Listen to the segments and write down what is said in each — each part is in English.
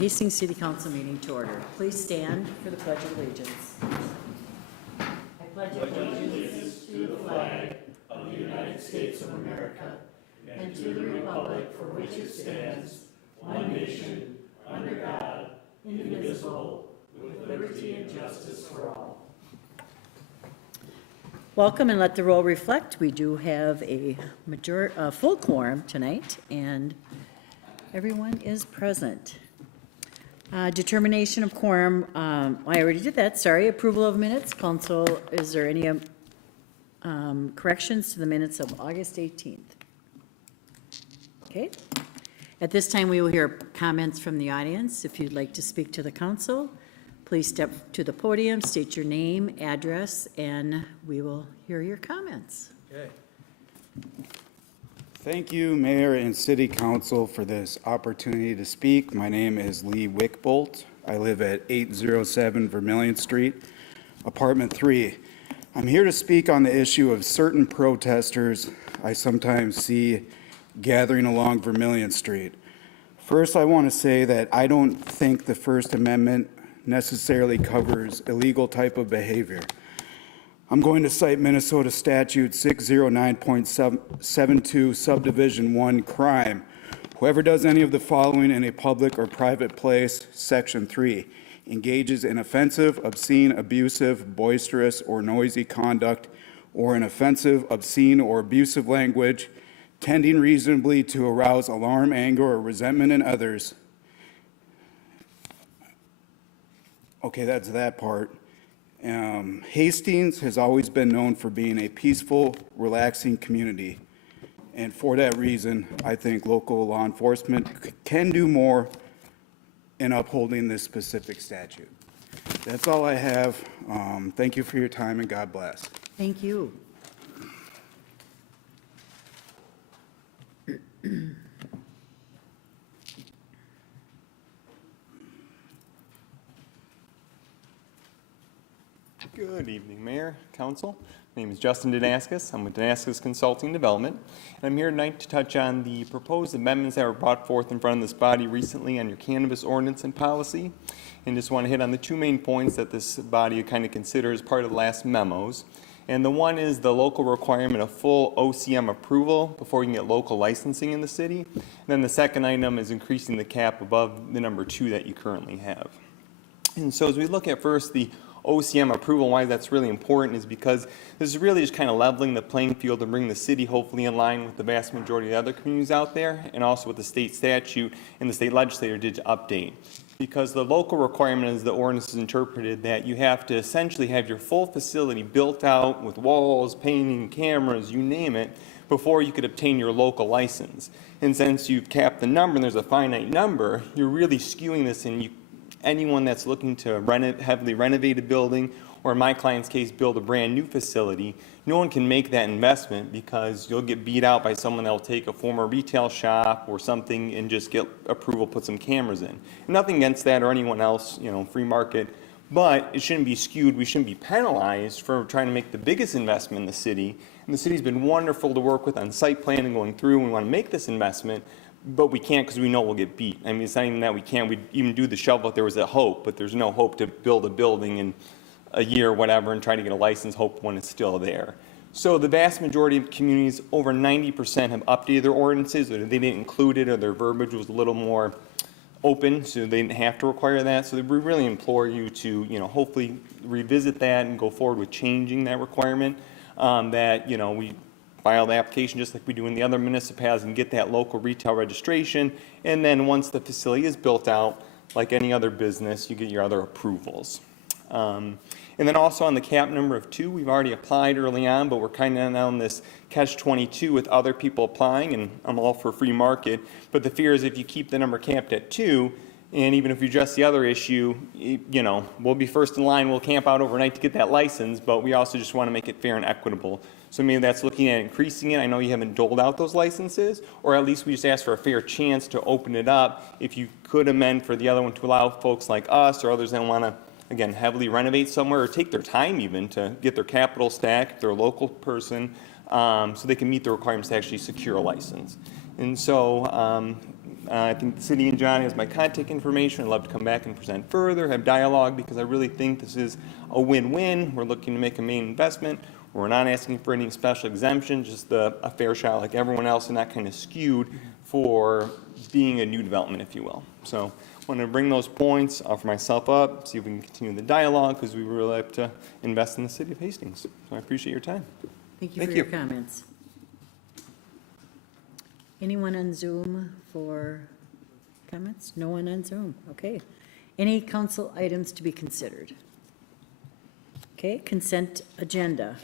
Hastings City Council meeting to order. Please stand for the Pledge of Allegiance. I pledge allegiance to the flag of the United States of America and to the republic for which it stands, one nation, under God, indivisible, with liberty and justice for all. Welcome, and let the roll reflect. We do have a full quorum tonight, and everyone is present. Determination of quorum, I already did that, sorry. Approval of minutes. Council, is there any corrections to the minutes of August 18th? Okay. At this time, we will hear comments from the audience. If you'd like to speak to the council, please step to the podium, state your name, address, and we will hear your comments. Okay. Thank you, Mayor and City Council, for this opportunity to speak. My name is Lee Wickbolt. I live at 807 Vermilion Street, Apartment 3. I'm here to speak on the issue of certain protesters I sometimes see gathering along Vermilion Street. First, I want to say that I don't think the First Amendment necessarily covers illegal type of behavior. I'm going to cite Minnesota Statute 609.72 Subdivision 1 crime. Whoever does any of the following in a public or private place, Section 3, engages in offensive, obscene, abusive, boisterous, or noisy conduct, or in offensive, obscene, or abusive language, tending reasonably to arouse alarm, anger, or resentment in others. Okay, that's that part. Hastings has always been known for being a peaceful, relaxing community. And for that reason, I think local law enforcement can do more in upholding this specific statute. That's all I have. Thank you for your time, and God bless. Thank you. Good evening, Mayor, Council. My name is Justin Danaskis. I'm with Danaskis Consulting Development, and I'm here tonight to touch on the proposed amendments that were brought forth in front of this body recently on your cannabis ordinance and policy, and just want to hit on the two main points that this body kind of considers part of the last memos. And the one is the local requirement of full OCM approval before you can get local licensing in the city. And then the second item is increasing the cap above the number 2 that you currently have. And so as we look at first the OCM approval, why that's really important is because this is really just kind of leveling the playing field and bring the city hopefully in line with the vast majority of the other communities out there, and also with the state statute and the state legislature did to update. Because the local requirement, as the ordinance is interpreted, that you have to essentially have your full facility built out with walls, painting, cameras, you name it, before you could obtain your local license. And since you've capped the number and there's a finite number, you're really skewing this, and anyone that's looking to heavily renovate a building, or in my client's case, build a brand new facility, no one can make that investment because you'll get beat out by someone that will take a former retail shop or something and just get approval, put some cameras in. Nothing against that or anyone else, free market, but it shouldn't be skewed. We shouldn't be penalized for trying to make the biggest investment in the city. And the city's been wonderful to work with on site planning going through, and we want to make this investment, but we can't because we know we'll get beat. I mean, it's not even that we can't. We'd even do the shovel if there was a hope, but there's no hope to build a building in a year or whatever and try to get a license hope when it's still there. So the vast majority of communities, over 90%, have updated their ordinances, or they didn't include it, or their verbiage was a little more open, so they didn't have to require that. So we really implore you to, hopefully revisit that and go forward with changing that requirement, that, we file the application just like we do in the other municipalities and get that local retail registration. And then once the facility is built out, like any other business, you get your other approvals. And then also on the cap number of 2, we've already applied early on, but we're kind of on this catch-22 with other people applying, and I'm all for free market. But the fear is if you keep the number capped at 2, and even if you address the other issue, we'll be first in line, we'll camp out overnight to get that license, but we also just want to make it fair and equitable. So maybe that's looking at increasing it. I know you haven't doled out those licenses, or at least we just ask for a fair chance to open it up. If you could amend for the other one to allow folks like us or others that want to, again, heavily renovate somewhere or take their time even to get their capital stack, if they're a local person, so they can meet the requirements to actually secure a license. And so I think the city and John has my contact information. I'd love to come back and present further, have dialogue, because I really think this is a win-win. We're looking to make a main investment. We're not asking for any special exemption, just a fair shot like everyone else, and not kind of skewed for being a new development, if you will. So I want to bring those points, offer myself up, see if we can continue the dialogue, because we really like to invest in the city of Hastings. So I appreciate your time. Thank you for your comments. Anyone on Zoom for comments? No one on Zoom, okay. Any council items to be considered? Okay, consent agenda.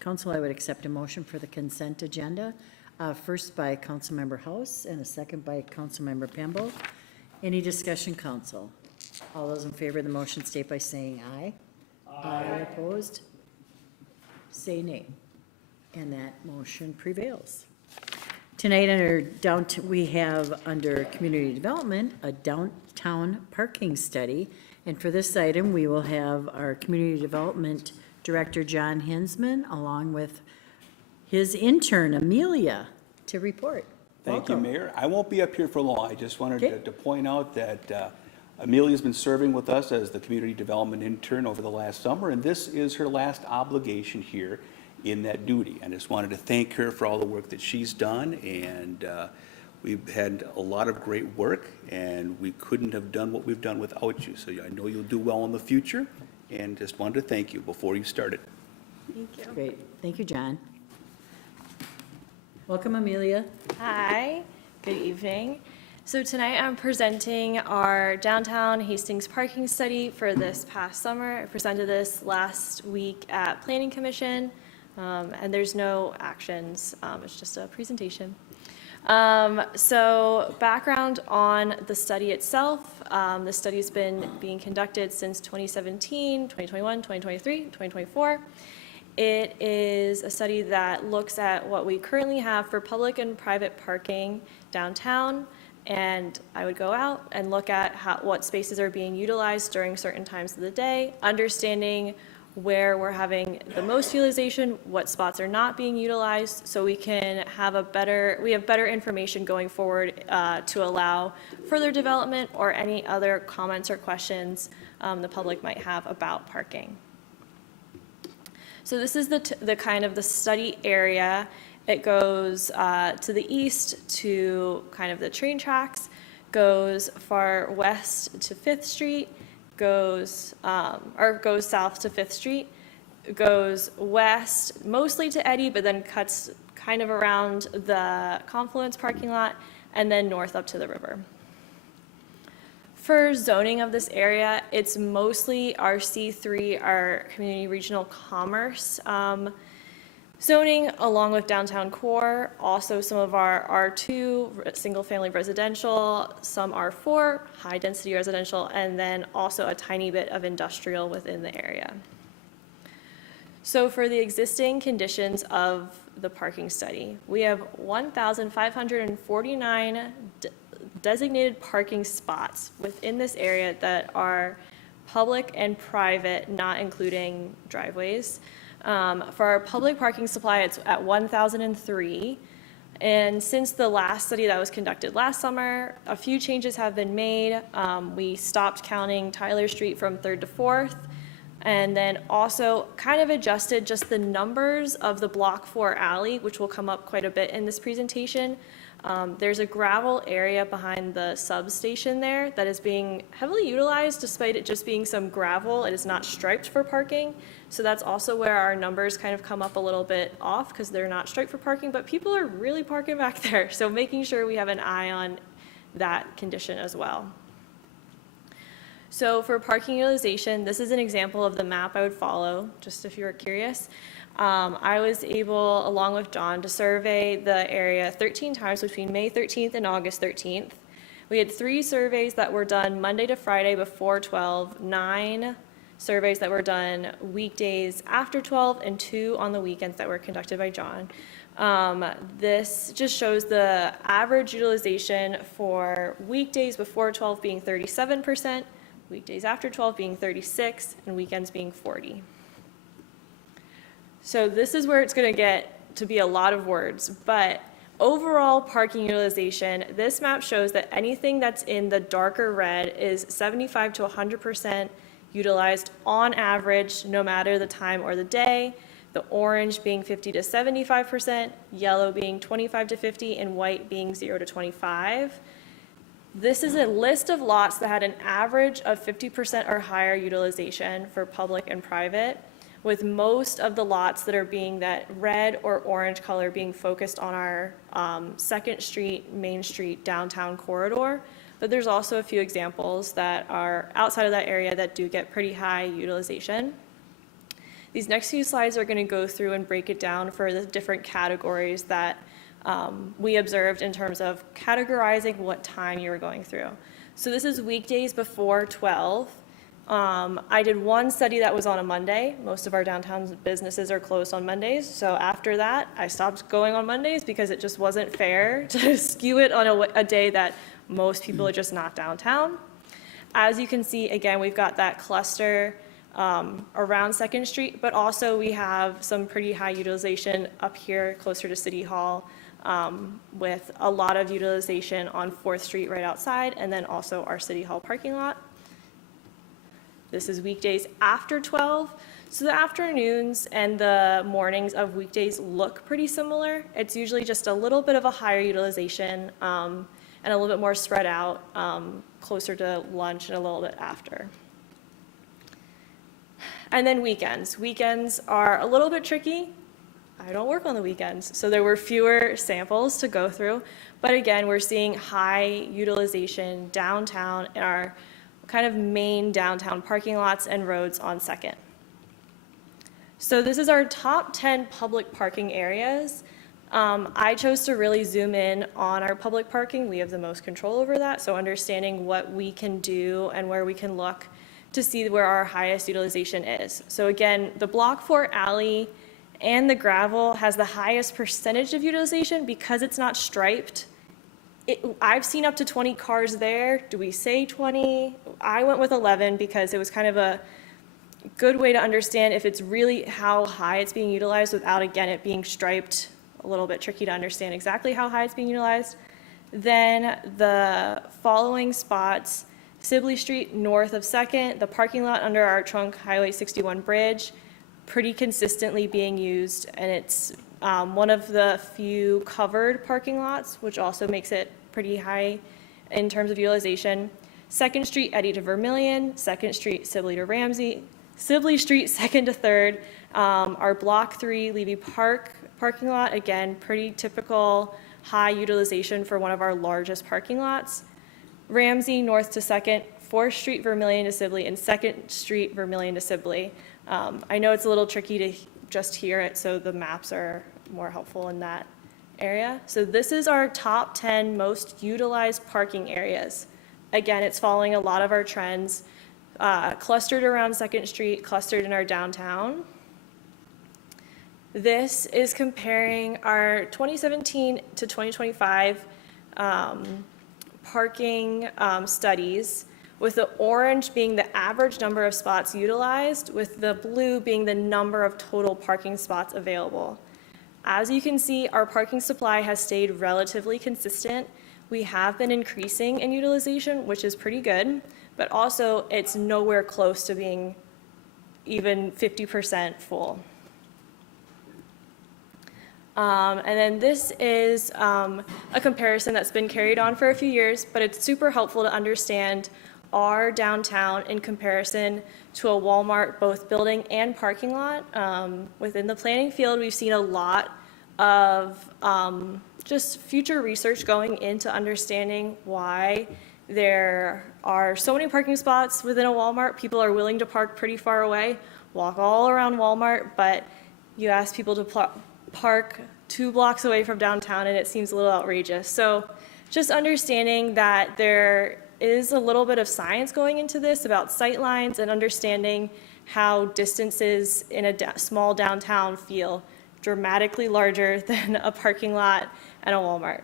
Council, I would accept a motion for the consent agenda, first by Councilmember House and a second by Councilmember Pembo. Any discussion, council? All those in favor of the motion state by saying aye. Aye. Opposed? Say nay. And that motion prevails. Tonight, we have under community development, a downtown parking study. And for this item, we will have our community development director, John Hinsman, along with his intern, Amelia, to report. Thank you, Welcome. Mayor. I won't be up here for long. I just wanted Okay. to point out that Amelia's been serving with us as the community development intern over the last summer, and this is her last obligation here in that duty. I just wanted to thank her for all the work that she's done, and we've had a lot of great work, and we couldn't have done what we've done without you. So I know you'll do well in the future, and just wanted to thank you before you started. Thank you. Great. Thank you, John. Welcome, Amelia. Hi, good evening. So tonight I'm presenting our downtown Hastings parking study for this past summer. I presented this last week at Planning Commission, and there's no actions. It's just a presentation. So background on the study itself. The study's been being conducted since 2017, 2021, 2023, 2024. It is a study that looks at what we currently have for public and private parking downtown, and I would go out and look at what spaces are being utilized during certain times of the day, understanding where we're having the most utilization, what spots are not being utilized, so we can have better information going forward to allow further development or any other comments or questions the public might have about parking. So this is the kind of the study area. It goes to the east to kind of the train tracks, goes far west to 5th Street, goes south to 5th Street, goes west mostly to Eddy, but then cuts kind of around the Confluence parking lot, and then north up to the river. For zoning of this area, it's mostly RC3, our community regional commerce zoning, along with downtown core, also some of our R2, single-family residential, some R4, high-density residential, and then also a tiny bit of industrial within the area. So for the existing conditions of the parking study, we have 1,549 designated parking spots within this area that are public and private, not including driveways. For our public parking supply, it's at 1,003. And since the last study that was conducted last summer, a few changes have been made. We stopped counting Tyler Street from 3rd to 4th, and then also kind of adjusted just the numbers of the Block 4 alley, which will come up quite a bit in this presentation. There's a gravel area behind the substation there that is being heavily utilized despite it just being some gravel. It is not striped for parking. So that's also where our numbers kind of come up a little bit off because they're not striped for parking, but people are really parking back there. So making sure we have an eye on that condition as well. So for parking utilization, this is an example of the map I would follow, just if you were curious. I was able, along with John, to survey the area 13 times between May 13th and August 13th. We had 3 surveys that were done Monday to Friday before 12, 9 surveys that were done weekdays after 12, and 2 on the weekends that were conducted by John. This just shows the average utilization for weekdays before 12 being 37%, weekdays after 12 being 36%, and weekends being 40%. So this is where it's going to get to be a lot of words, but Overall parking utilization, this map shows that anything that's in the darker red is 75 to 100% utilized on average, no matter the time or the day. The orange being 50 to 75%, yellow being 25 to 50, and white being 0 to 25. This is a list of lots that had an average of 50% or higher utilization for public and private, with most of the lots that are being that red or orange color being focused on our 2nd Street, Main Street, downtown corridor. But there's also a few examples that are outside of that area that do get pretty high utilization. These next few slides are going to go through and break it down for the different categories that we observed in terms of categorizing what time you were going through. So this is weekdays before 12. I did one study that was on a Monday. Most of our downtown businesses are closed on Mondays. So after that, I stopped going on Mondays because it just wasn't fair to skew it on a day that most people are just not downtown. As you can see, again, we've got that cluster around 2nd Street, but also we have some pretty high utilization up here closer to City Hall, with a lot of utilization on 4th Street right outside, and then also our City Hall parking lot. This is weekdays after 12. So the afternoons and the mornings of weekdays look pretty similar. It's usually just a little bit of a higher utilization and a little bit more spread out closer to lunch and a little bit after. And then weekends. Weekends are a little bit tricky. I don't work on the weekends, so there were fewer samples to go through. But again, we're seeing high utilization downtown in our kind of main downtown parking lots and roads on 2nd. So this is our top 10 public parking areas. I chose to really zoom in on our public parking. We have the most control over that, so understanding what we can do and where we can look to see where our highest utilization is. So again, the Block 4 alley and the gravel has the highest percentage of utilization because it's not striped. I've seen up to 20 cars there. Do we say 20? I went with 11 because it was kind of a good way to understand if it's really how high it's being utilized without, again, it being striped. A little bit tricky to understand exactly how high it's being utilized. Then the following spots, Sibley Street north of 2nd, the parking lot under our trunk Highway 61 bridge, pretty consistently being used, and it's one of the few covered parking lots, which also makes it pretty high in terms of utilization. 2nd Street, Eddy to Vermilion, 2nd Street, Sibley to Ramsey, Sibley Street, 2nd to 3rd, our Block 3 Levy Park parking lot, again, pretty typical high utilization for one of our largest parking lots. Ramsey north to 2nd, 4th Street, Vermilion to Sibley, and 2nd Street, Vermilion to Sibley. I know it's a little tricky to just hear it, so the maps are more helpful in that area. So this is our top 10 most utilized parking areas. Again, it's following a lot of our trends, clustered around 2nd Street, clustered in our downtown. This is comparing our 2017 to 2025 parking studies, with the orange being the average number of spots utilized, with the blue being the number of total parking spots available. As you can see, our parking supply has stayed relatively consistent. We have been increasing in utilization, which is pretty good, but also it's nowhere close to being even 50% full. And then this is a comparison that's been carried on for a few years, but it's super helpful to understand our downtown in comparison to a Walmart, both building and parking lot. Within the planning field, we've seen a lot of just future research going into understanding why there are so many parking spots within a Walmart. People are willing to park pretty far away, walk all around Walmart, but you ask people to park 2 blocks away from downtown and it seems a little outrageous. So just understanding that there is a little bit of science going into this about sight lines and understanding how distances in a small downtown feel dramatically larger than a parking lot and a Walmart.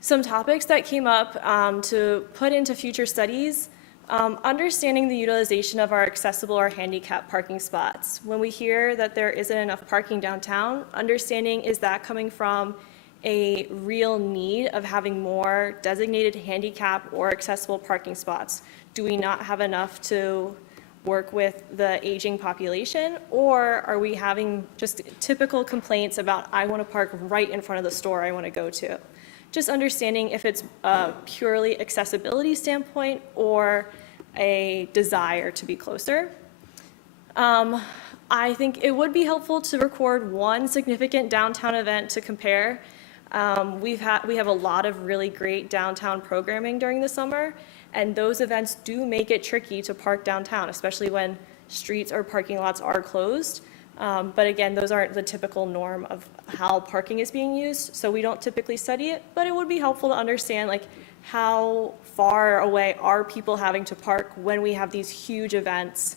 Some topics that came up to put into future studies Understanding the utilization of our accessible or handicap parking spots. When we hear that there isn't enough parking downtown, understanding is that coming from a real need of having more designated handicap or accessible parking spots? Do we not have enough to work with the aging population? Or are we having just typical complaints about, I want to park right in front of the store I want to go to? Just understanding if it's a purely accessibility standpoint or a desire to be closer. I think it would be helpful to record one significant downtown event to compare. We have a lot of really great downtown programming during the summer, and those events do make it tricky to park downtown, especially when streets or parking lots are closed. But again, those aren't the typical norm of how parking is being used, so we don't typically study it, but it would be helpful to understand like how far away are people having to park when we have these huge events,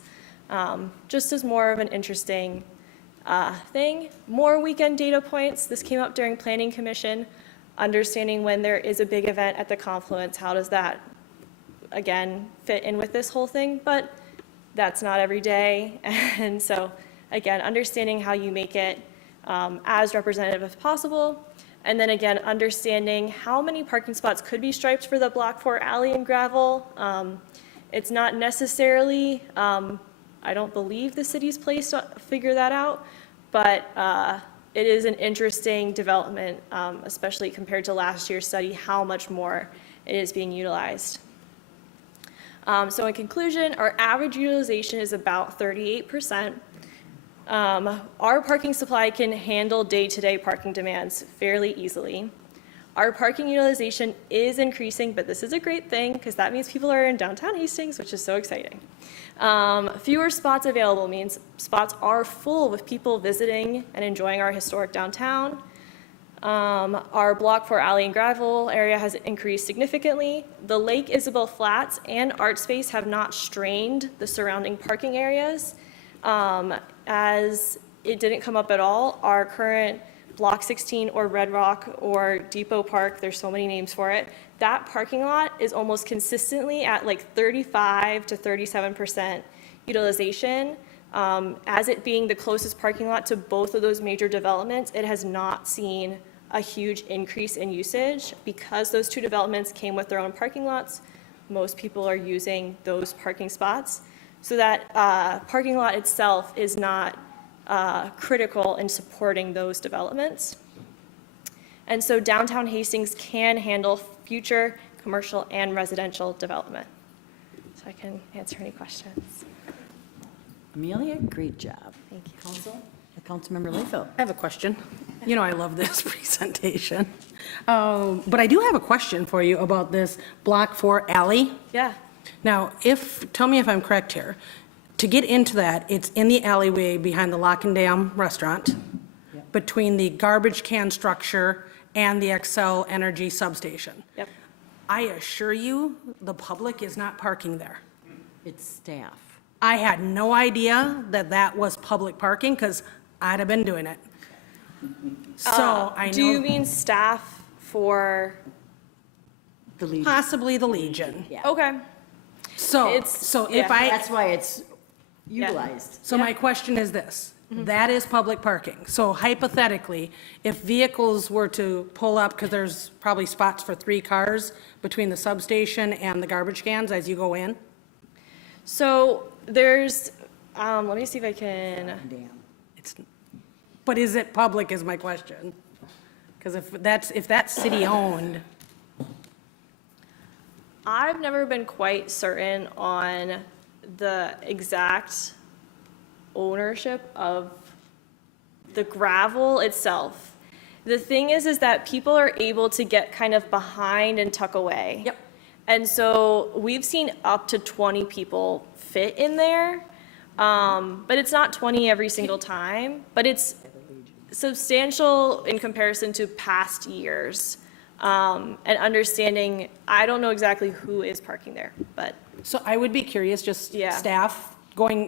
just as more of an interesting thing. More weekend data points. This came up during Planning Commission. Understanding when there is a big event at the confluence, how does that, again, fit in with this whole thing? But that's not every day. And so, again, understanding how you make it as representative as possible. And then again, understanding how many parking spots could be striped for the Block 4 alley and gravel. It's not necessarily, I don't believe the city's place to figure that out, but it is an interesting development, especially compared to last year's study, how much more it is being utilized. So in conclusion, our average utilization is about 38%. Our parking supply can handle day-to-day parking demands fairly easily. Our parking utilization is increasing, but this is a great thing because that means people are in downtown Hastings, which is so exciting. Fewer spots available means spots are full with people visiting and enjoying our historic downtown. Our Block 4 alley and gravel area has increased significantly. The Lake Isabel Flats and Art Space have not strained the surrounding parking areas. As it didn't come up at all, our current Block 16 or Red Rock or Depot Park, there's so many names for it, that parking lot is almost consistently at like 35 to 37% utilization. As it being the closest parking lot to both of those major developments, it has not seen a huge increase in usage. Because those two developments came with their own parking lots, most people are using those parking spots. So that parking lot itself is not critical in supporting those developments. And so downtown Hastings can handle future commercial and residential development. So I can answer any questions. Amelia, great job. Thank you. Councilmember Layfield. I have a question. You know, I love this presentation. But I do have a question for you about this Block 4 alley. Yeah. Now, tell me if I'm correct here. To get into that, it's in the alleyway behind the Lock and Dam restaurant, between the garbage can structure and the Xcel Energy substation. Yep. I assure you, the public is not parking there. It's staff. I had no idea that that was public parking, because I'd have been doing it. So I know. Do you mean staff for? The Legion. Possibly the Legion. Yeah. Okay. So if yeah, That's why it's utilized. So my question is this, that is public parking. So hypothetically, if vehicles were to pull up, because there's probably spots for 3 cars between the substation and the garbage cans as you go in? So there's, let me see if I can. Damn. But is it public is my question? Because if that's city-owned, I've never been quite certain on the exact ownership of the gravel itself. The thing is that people are able to get kind of behind and tuck away. Yep. And so we've seen up to 20 people fit in there, but it's not 20 every single time, but it's substantial in comparison to past years. And understanding, I don't know exactly who is parking there, but. so I would be curious, just Yeah. staff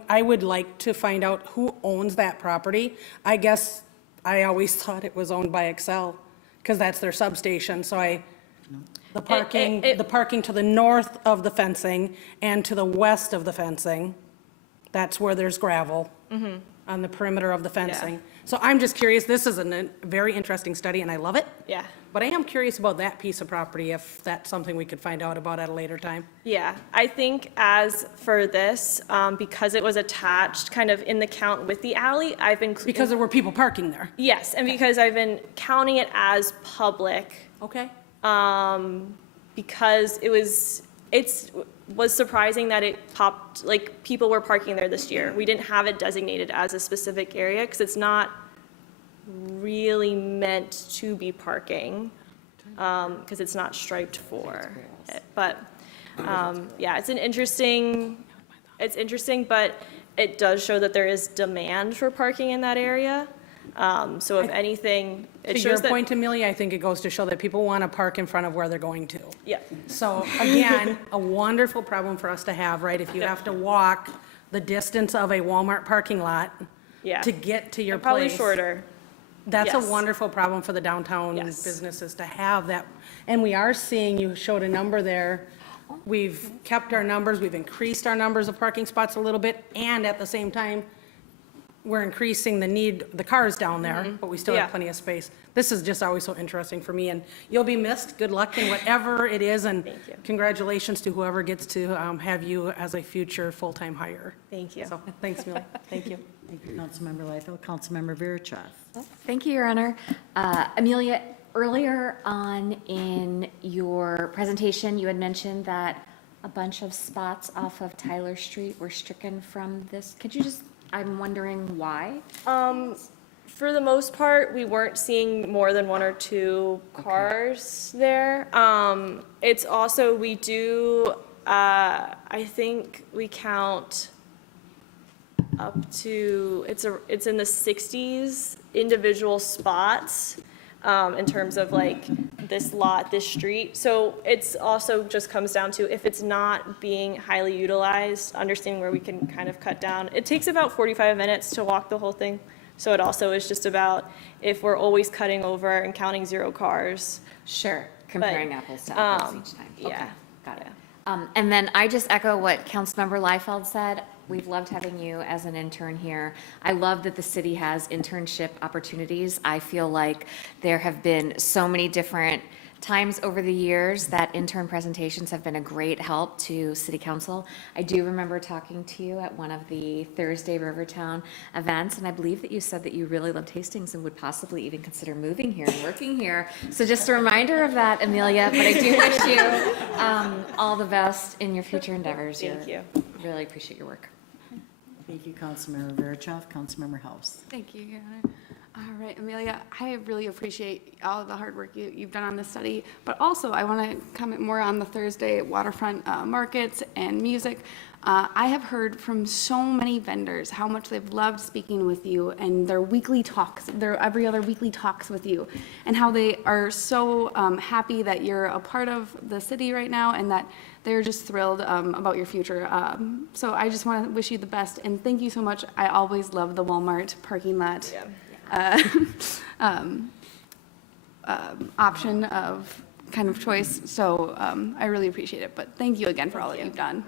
I would like to find out who owns that property. I guess I always thought it was owned by Xcel, because that's their substation, so The parking to the north of the fencing and to the west of the fencing, that's where there's gravel on the perimeter of the fencing. So I'm just curious, this is a very interesting study, and I love it. Yeah. But I am curious about that piece of property, if that's something we could find out about at a later time. Yeah, I think as for this, because it was attached kind of in the count with the alley, I've been. Because there were people parking there. Yes, and because I've been counting it as public, Okay. because it was surprising that it popped, like, people were parking there this year. We didn't have it designated as a specific area, because it's not really meant to be parking, because it's not striped for it. But, yeah, it's interesting, but it does show that there is demand for parking in that area. So if anything, it To your shows that. point, Amelia, I think it goes to show that people want to park in front of where they're going to. Yeah, So again, a wonderful problem for us to have, right? If you have to walk the distance of a Walmart parking lot yeah. to get to your place. Probably shorter. That's a Yes. wonderful problem for the downtown Yes. businesses to have that. And we are seeing, you showed a number there. We've kept our numbers, we've increased our numbers of parking spots a little bit, and at the same time, we're increasing the cars down there, but we still Yeah. have plenty of space. This is just always so interesting for me, and you'll be missed. Good luck in whatever it is, and Thank you. congratulations to whoever gets to have you as a future full-time hire. Thank you. So, thanks, Amelia. Thank you. Thank you, Councilmember Liefeld. Councilmember Verichov. Thank you, Your Honor. Amelia, earlier on in your presentation, you had mentioned that a bunch of spots off of Tyler Street were stricken from this. Could you just, I'm wondering why? For the most part, we weren't seeing more than one or two cars there. It's also, we do, I think we count up to, it's in the 60s individual spots, in terms of like this lot, this street. So it's also just comes down to if it's not being highly utilized, understanding where we can kind of cut down. It takes about 45 minutes to walk the whole thing. So it also is just about if we're always cutting over and counting 0 cars. Sure, comparing apples to apples each time. Okay, yeah, got it. And then I just echo what Councilmember Liefeld said. We've loved having you as an intern here. I love that the city has internship opportunities. I feel like there have been so many different times over the years that intern presentations have been a great help to city council. I do remember talking to you at one of the Thursday Rivertown events, and I believe that you said that you really loved Hastings and would possibly even consider moving here and working here. So just a reminder of that, Amelia, but I do wish you all the best in your future endeavors. Thank you. Really appreciate your work. Thank you, Councilmember Verichov. Councilmember House. Thank you, Your Honor. All right, Amelia, I really appreciate all of the hard work you've done on this study, but also I want to comment more on the Thursday waterfront markets and music. I have heard from so many vendors how much they've loved speaking with you and their weekly talks, their every other weekly talks with you, and how they are so happy that you're a part of the city right now and that they're just thrilled about your future. So I just want to wish you the best, and thank you so much. I always love the Walmart parking lot. Yeah. Option of kind of choice, so I really appreciate it, but thank you again for all that you've done.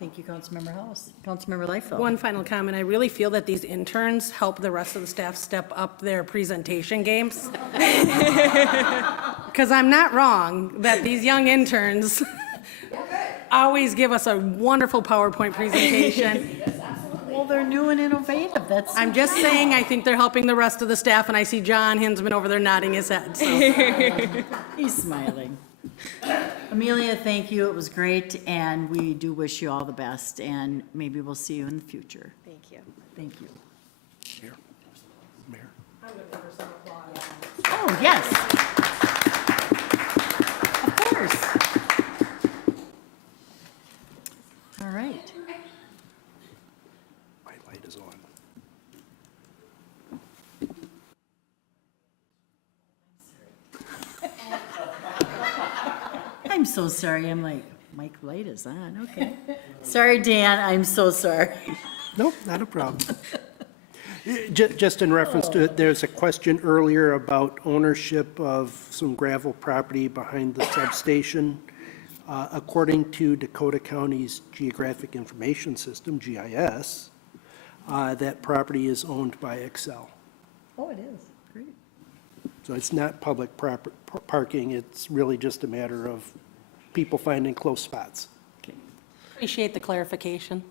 Thank you, Councilmember House. Councilmember Liefeld. One final comment. I really feel that these interns help the rest of the staff step up their presentation games. Because I'm not wrong that these young interns always give us a wonderful PowerPoint presentation. Well, they're new and innovative. That's. I'm just saying, I think they're helping the rest of the staff, and I see John Hinsman over there nodding his head, so. He's smiling. Amelia, thank you. It was great, and we do wish you all the best, and maybe we'll see you in the future. Thank you. Thank you. Mayor. Oh, yes. Of course. All right. My light is on. I'm so sorry. I'm like, Mike light is on. Okay. Sorry, Dan. I'm so sorry. Nope, not a problem. Just in reference to it, there's a question earlier about ownership of some gravel property behind the substation. According to Dakota County's Geographic Information System, GIS, that property is owned by Excel. Oh, it is, great. So it's not public parking, it's really just a matter of people finding close spots. Okay. Appreciate the clarification.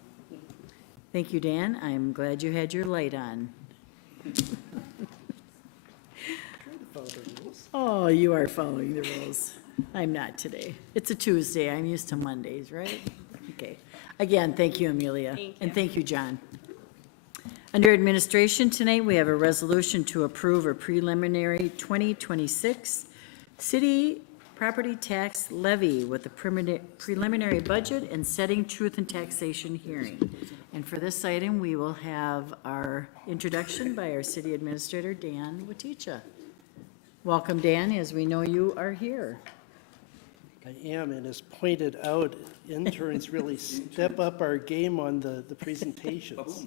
Thank you, Dan. I'm glad you had your light on. Oh, you are following the rules. I'm not today. It's a Tuesday. I'm used to Mondays, right? Okay. Again, thank you, Amelia. And thank you, John. Under administration tonight, we have a resolution to approve a preliminary 2026 city property tax levy with a preliminary budget and setting truth and taxation hearing. And for this item, we will have our introduction by our city administrator, Dan Waticha. Welcome, Dan, as we know you are here. I am, and as pointed out, interns really step up our game on the presentations.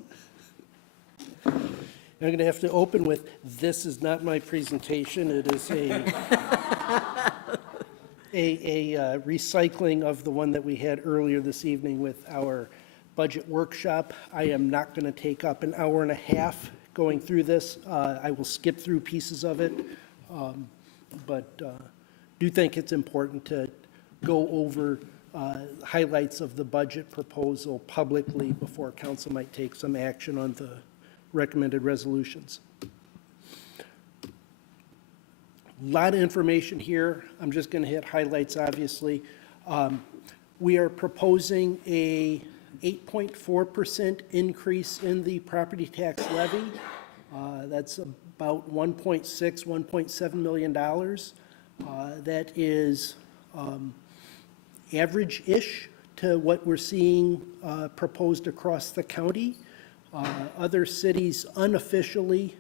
I'm going to have to open with, this is not my presentation, it is a recycling of the one that we had earlier this evening with our budget workshop. I am not going to take up an hour and a half going through this. I will skip through pieces of it, but do think it's important to go over highlights of the budget proposal publicly before council might take some action on the recommended resolutions. A lot of information here. I'm just going to hit highlights, obviously. We are proposing a 8.4% increase in the property tax levy. That's about $1.7 million. That is average-ish to what we're seeing proposed across the county. Other cities unofficially,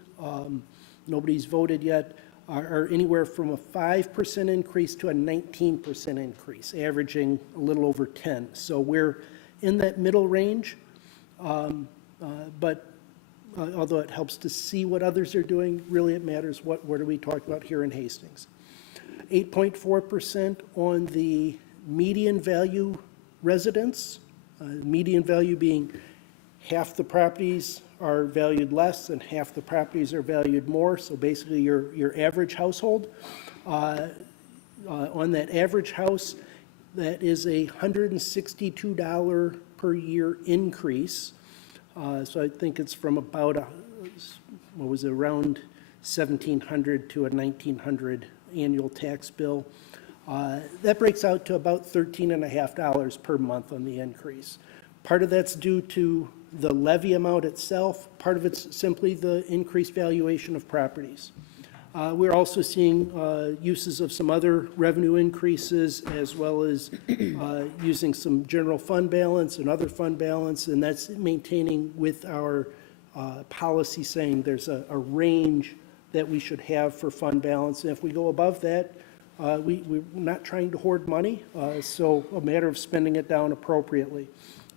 nobody's voted yet, are anywhere from a 5% increase to a 19% increase, averaging a little over 10. So we're in that middle range, but although it helps to see what others are doing, really it matters what are we talking about here in Hastings. 8.4% on the median value residents, median value being half the properties are valued less and half the properties are valued more, so basically your average household. On that average house, that is a $162 per year increase. So I think it's from about, around $1,700 to a $1,900 annual tax bill. That breaks out to about $13.50 per month on the increase. Part of that's due to the levy amount itself. Part of it's simply the increased valuation of properties. We're also seeing uses of some other revenue increases, as well as using some general fund balance and other fund balance, and that's maintaining with our policy saying there's a range that we should have for fund balance. And if we go above that, we're not trying to hoard money, so a matter of spending it down appropriately.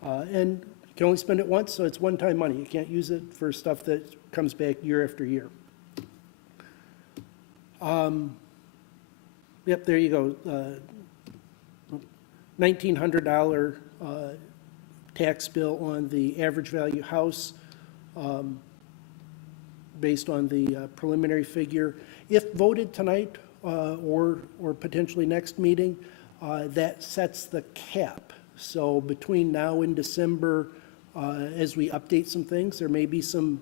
And you can only spend it once, so it's one-time money. You can't use it for stuff that comes back year after year. Yep, there you go. $1,900 tax bill on the average value house based on the preliminary figure. If voted tonight or potentially next meeting, that sets the cap. So between now and December, as we update some things, there may be some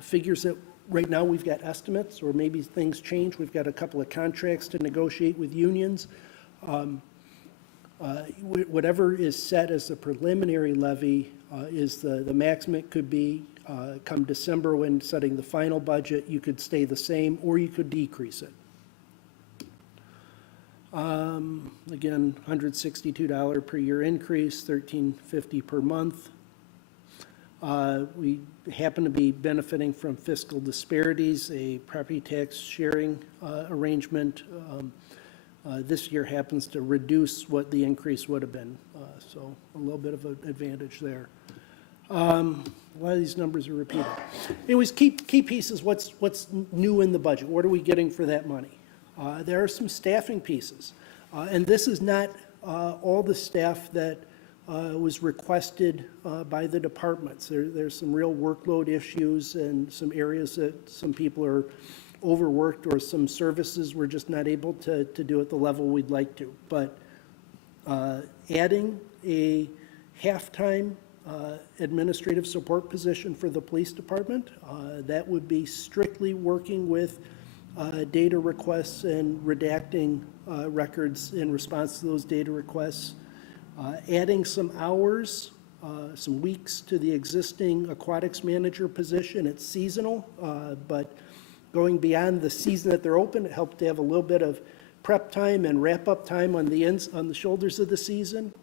figures that right now we've got estimates, or maybe things change. We've got a couple of contracts to negotiate with unions. Whatever is set as the preliminary levy is the maximum it could be. Come December, when setting the final budget, you could stay the same or you could decrease it. Again, $162 per year increase, $13.50 per month. We happen to be benefiting from fiscal disparities, a property tax sharing arrangement. This year happens to reduce what the increase would have been, so a little bit of an advantage there. A lot of these numbers are repeated. Anyways, key pieces, what's new in the budget? What are we getting for that money? There are some staffing pieces. And this is not all the staff that was requested by the departments. There's some real workload issues and some areas that some people are overworked, or some services we're just not able to do at the level we'd like to. But adding a half-time administrative support position for the police department, that would be strictly working with data requests and redacting records in response to those data requests. Adding some hours, some weeks to the existing aquatics manager position. It's seasonal, but going beyond the season that they're open, it helped to have a little bit of prep time and wrap-up time on the shoulders of the season.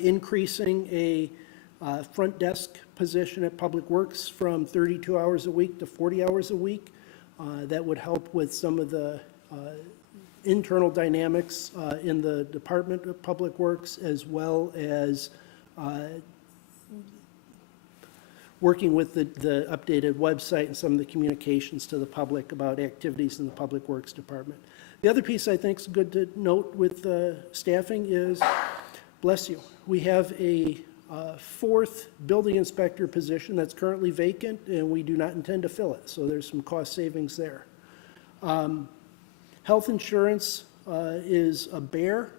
Increasing a front desk position at Public Works from 32 hours a week to 40 hours a week. That would help with some of the internal dynamics in the Department of Public Works, as well as working with the updated website and some of the communications to the public about activities in the Public Works Department. The other piece I think is good to note with staffing is, bless you, we have a fourth building inspector position that's currently vacant, and we do not intend to fill it, so there's some cost savings there. Health insurance is a bear.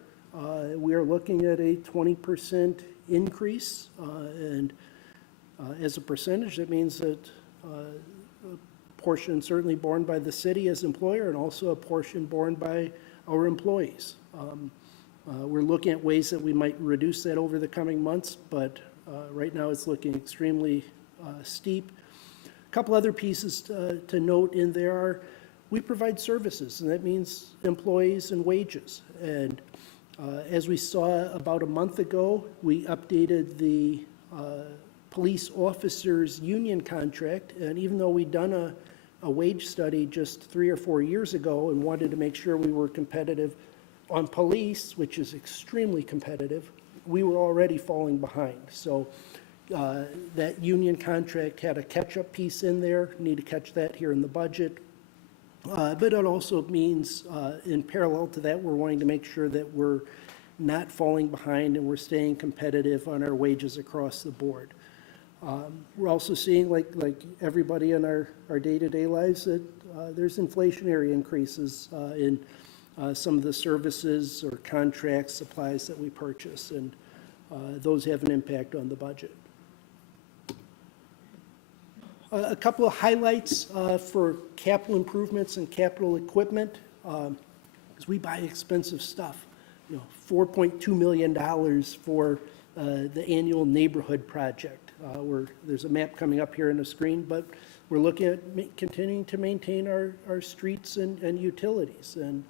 We are looking at a 20% increase, and as a percentage, that means that a portion certainly borne by the city as employer, and also a portion borne by our employees. We're looking at ways that we might reduce that over the coming months, but right now it's looking extremely steep. A couple other pieces to note in there are, we provide services, and that means employees and wages. And as we saw about a month ago, we updated the police officers' union contract, and even though we'd done a wage study just 3 or 4 years ago and wanted to make sure we were competitive on police, which is extremely competitive, we were already falling behind. So that union contract had a catch-up piece in there, need to catch that here in the budget. But it also means, in parallel to that, we're wanting to make sure that we're not falling behind and we're staying competitive on our wages across the board. We're also seeing, like everybody in our day-to-day lives, that there's inflationary increases in some of the services or contracts, supplies that we purchase, and those have an impact on the budget. A couple of highlights for capital improvements and capital equipment, because we buy expensive stuff. You know, $4.2 million for the annual neighborhood project. There's a map coming up here on the screen, but we're looking at continuing to maintain our streets and utilities and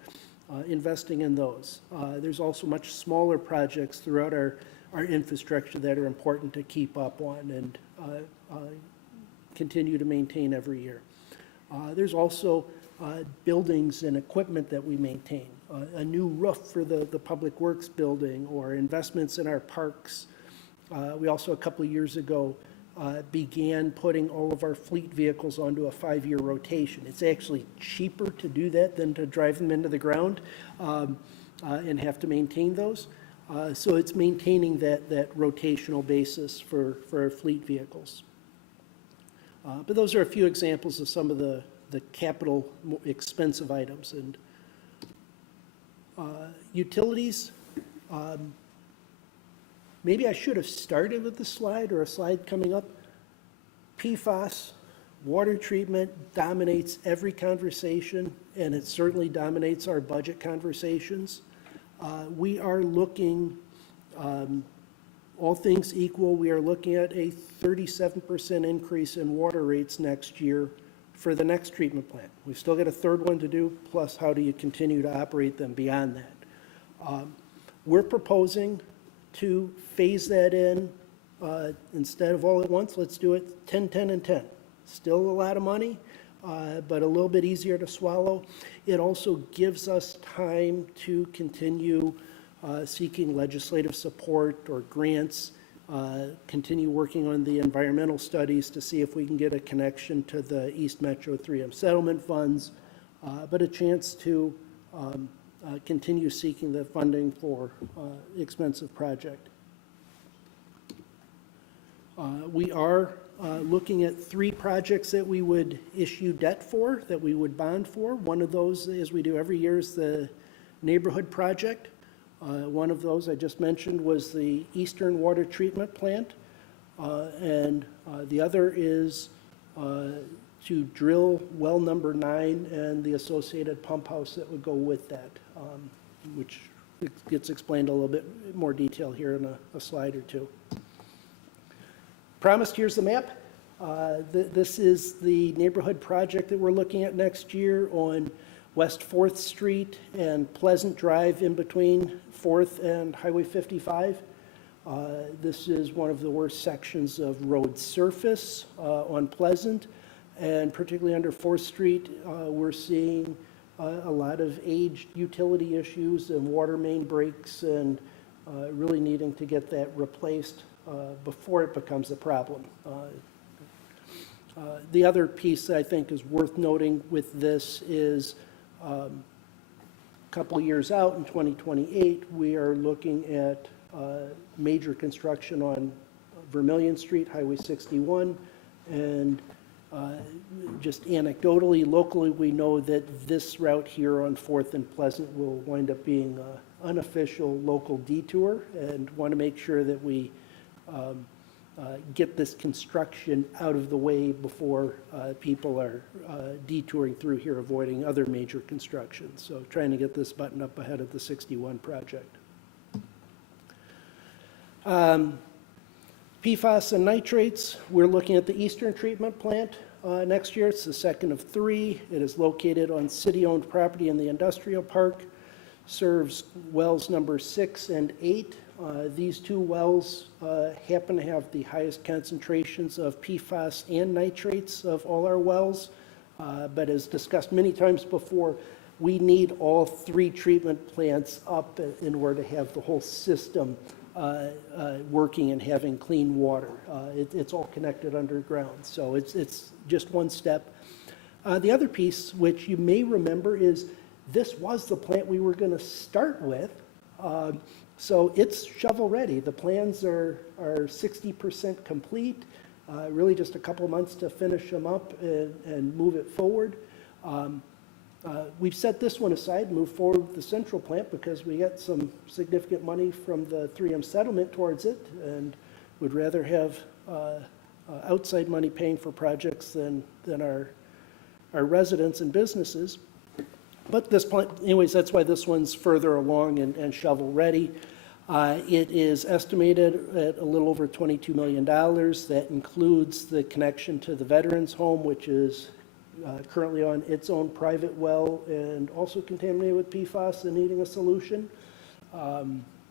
investing in those. There's also much smaller projects throughout our infrastructure that are important to keep up on and continue to maintain every year. There's also buildings and equipment that we maintain. A new roof for the Public Works building, or investments in our parks. We also, a couple of years ago, began putting all of our fleet vehicles onto a 5-year rotation. It's actually cheaper to do that than to drive them into the ground and have to maintain those. So it's maintaining that rotational basis for our fleet vehicles. But those are a few examples of some of the capital expensive items. And utilities, maybe I should have started with the slide or a slide coming up. PFAS, water treatment dominates every conversation, and it certainly dominates our budget conversations. We are looking, all things equal, we are looking at a 37% increase in water rates next year for the next treatment plant. We've still got a third one to do, plus how do you continue to operate them beyond that? We're proposing to phase that in instead of all at once. Let's do it 10, 10, and 10. Still a lot of money, but a little bit easier to swallow. It also gives us time to continue seeking legislative support or grants continue working on the environmental studies to see if we can get a connection to the East Metro 3M settlement funds, but a chance to continue seeking the funding for expensive project. We are looking at 3 projects that we would issue debt for, that we would bond for. One of those, as we do every year, is the neighborhood project. One of those I just mentioned was the Eastern Water Treatment Plant, and the other is to drill well number 9 and the associated pump house that would go with that, which gets explained a little bit more detail here in a slide or two. Promised, here's the map. This is the neighborhood project that we're looking at next year on West 4th Street and Pleasant Drive, in between 4th and Highway 55. This is one of the worst sections of road surface on Pleasant, and particularly under 4th Street, we're seeing a lot of aged utility issues and water main breaks, and really needing to get that replaced before it becomes a problem. The other piece I think is worth noting with this is a couple of years out in 2028, we are looking at major construction on Vermilion Street, Highway 61, and just anecdotally, locally, we know that this route here on 4th and Pleasant will wind up being an unofficial local detour, and want to make sure that we get this construction out of the way before people are detouring through here, avoiding other major construction. So trying to get this buttoned up ahead of the 61 project. PFAS and nitrates, we're looking at the Eastern Treatment Plant next year. It's the second of 3. It is located on city-owned property in the industrial park, serves wells number 6 and 8. These 2 wells happen to have the highest concentrations of PFAS and nitrates of all our wells, but as discussed many times before, we need all 3 treatment plants up in order to have the whole system working and having clean water. It's all connected underground, so it's just one step. The other piece, which you may remember, is this was the plant we were going to start with. So it's shovel ready. The plans are 60% complete, really just a couple of months to finish them up and move it forward. We've set this one aside and moved forward with the central plant because we got some significant money from the 3M settlement towards it, and would rather have outside money paying for projects than our residents and businesses. But this plant, anyways, that's why this one's further along and shovel ready. It is estimated at a little over $22 million. That includes the connection to the Veterans Home, which is currently on its own private well and also contaminated with PFAS and needing a solution.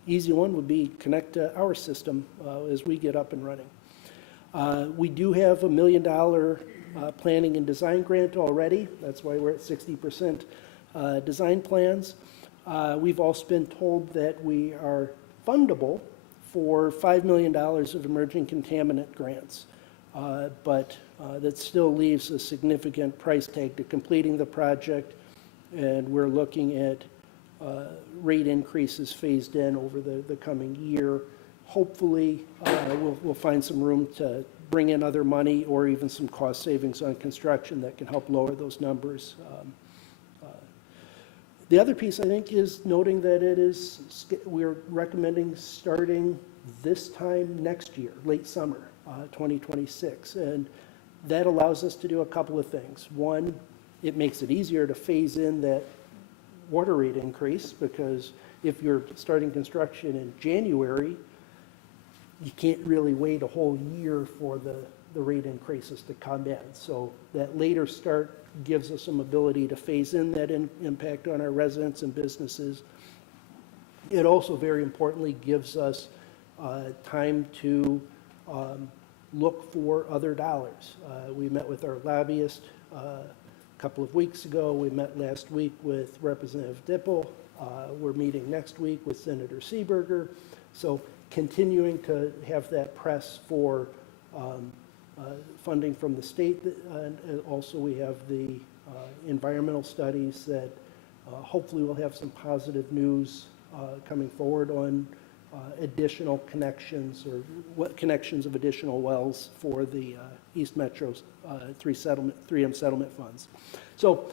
Easy one would be connect to our system as we get up and running. We do have $1 million planning and design grant already. That's why we're at 60% design plans. We've also been told that we are fundable for $5 million of emerging contaminant grants, but that still leaves a significant price tag to completing the project, and we're looking at rate increases phased in over the coming year. Hopefully, we'll find some room to bring in other money or even some cost savings on construction that can help lower those numbers. The other piece, I think, is noting that we're recommending starting this time next year, late summer, 2026. And that allows us to do a couple of things. One, it makes it easier to phase in that water rate increase, because if you're starting construction in January, you can't really wait a whole year for the rate increases to come in. So that later start gives us some ability to phase in that impact on our residents and businesses. It also, very importantly, gives us time to look for other dollars. We met with our lobbyist a couple of weeks ago. We met last week with Representative Dipple. We're meeting next week with Senator Seeberger. So continuing to have that press for funding from the state. And also, we have the environmental studies that hopefully will have some positive news coming forward on additional connections or what connections of additional wells for the East Metro's 3M settlement funds. So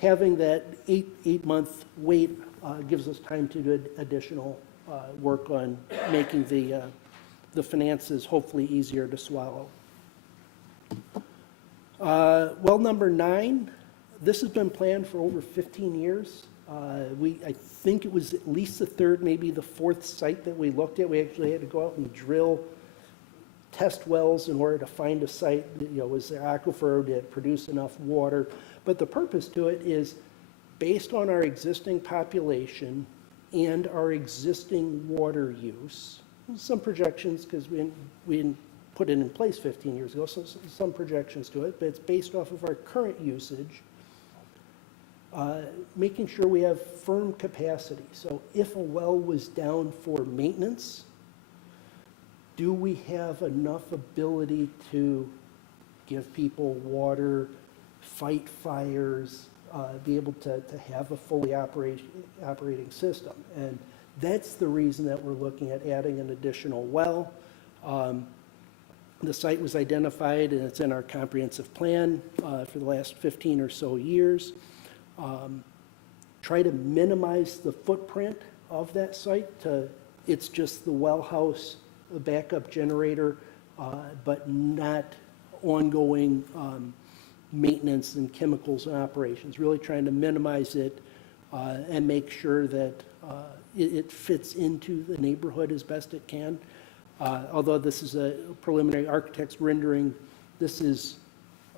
having that eight-month wait gives us time to do additional work on making the finances hopefully easier to swallow. Well number 9, this has been planned for over 15 years. I think it was at least the third, maybe the fourth site that we looked at. We actually had to go out and drill test wells in order to find a site that, was the aquifer, did it produce enough water. But the purpose to it is based on our existing population and our existing water use. Some projections, because we didn't put it in place 15 years ago, so some projections to it, but it's based off of our current usage, making sure we have firm capacity. So if a well was down for maintenance, do we have enough ability to give people water, fight fires, be able to have a fully operating system? And that's the reason that we're looking at adding an additional well. The site was identified and it's in our comprehensive plan for the last 15 or so years. Try to minimize the footprint of that site it's just the well house, a backup generator, but not ongoing maintenance and chemicals and operations. Really trying to minimize it and make sure that it fits into the neighborhood as best it can. Although this is a preliminary architect's rendering, this is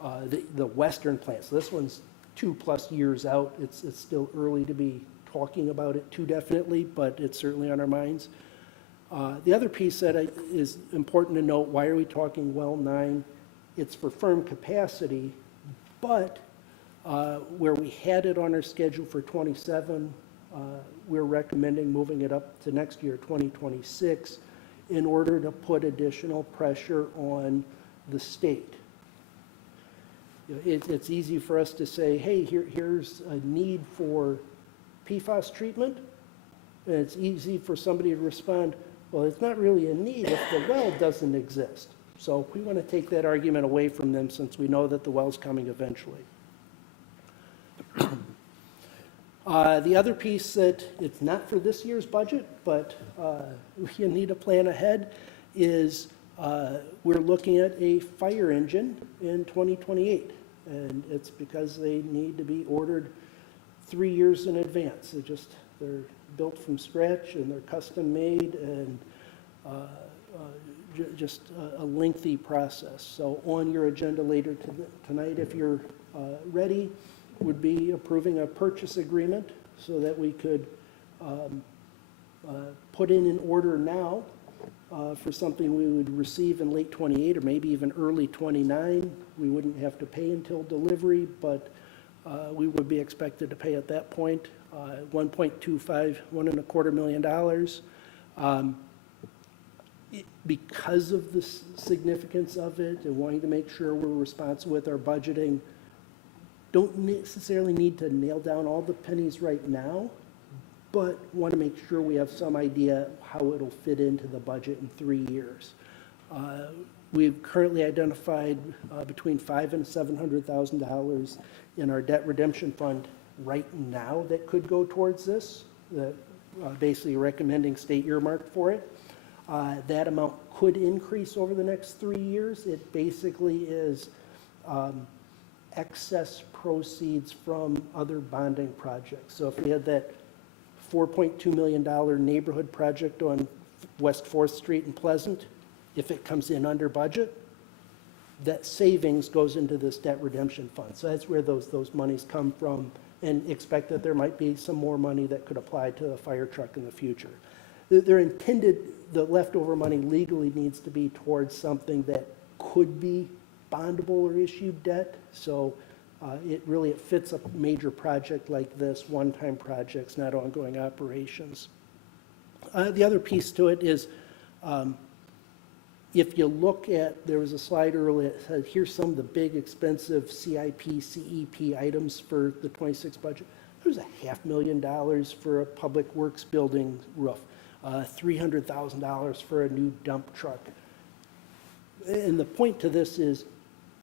the western plant. So this one's 2+ years out. It's still early to be talking about it too definitely, but it's certainly on our minds. The other piece that is important to note, why are we talking well 9? It's for firm capacity, but where we had it on our schedule for 27, we're recommending moving it up to next year, 2026, in order to put additional pressure on the state. It's easy for us to say, hey, here's a need for PFAS treatment, and it's easy for somebody to respond, well, it's not really a need if the well doesn't exist. So we want to take that argument away from them since we know that the well's coming eventually. The other piece that it's not for this year's budget, but you need to plan ahead, is we're looking at a fire engine in 2028. And it's because they need to be ordered 3 years in advance. They're built from scratch and they're custom made and just a lengthy process. So on your agenda later tonight, if you're ready, would be approving a purchase agreement so that we could put in an order now for something we would receive in late 28 or maybe even early 29. We wouldn't have to pay until delivery, but we would be expected to pay at that point $1.25 million. Because of the significance of it and wanting to make sure we're responsible with our budgeting, don't necessarily need to nail down all the pennies right now, but want to make sure we have some idea how it'll fit into the budget in 3 years. We've currently identified between $500,000 and $700,000 in our debt redemption fund right now that could go towards this, basically recommending state earmark for it. That amount could increase over the next 3 years. It basically is excess proceeds from other bonding projects. So if we had that $4.2 million neighborhood project on West 4th Street in Pleasant, if it comes in under budget, that savings goes into this debt redemption fund. So that's where those monies come from, and expect that there might be some more money that could apply to a fire truck in the future. They're intended, the leftover money legally needs to be towards something that could be bondable or issued debt. So it fits a major project like this, one-time projects, not ongoing operations. The other piece to it is, if you look at, there was a slide earlier that said, here's some of the big expensive CIP, CEP items for the 26 budget. There's $500,000 for a public works building roof, $300,000 for a new dump truck. And the point to this is,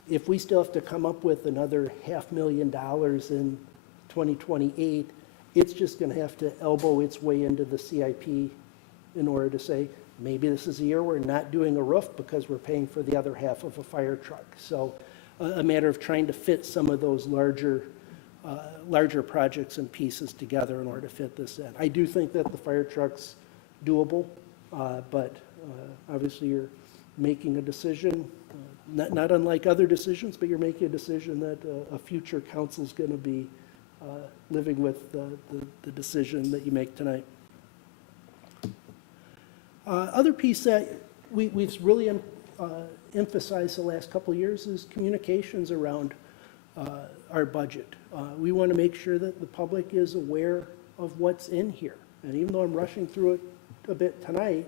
if we still have to come up with another $500,000 in 2028, it's just going to have to elbow its way into the CIP in order to say, maybe this is a year we're not doing a roof because we're paying for the other half of a fire truck. So a matter of trying to fit some of those larger projects and pieces together in order to fit this in. I do think that the fire truck's doable, but obviously you're making a decision, not unlike other decisions, but you're making a decision that a future council's going to be living with the decision that you make tonight. Other piece that we've really emphasized the last couple of years is communications around our budget. We want to make sure that the public is aware of what's in here. And even though I'm rushing through it a bit tonight,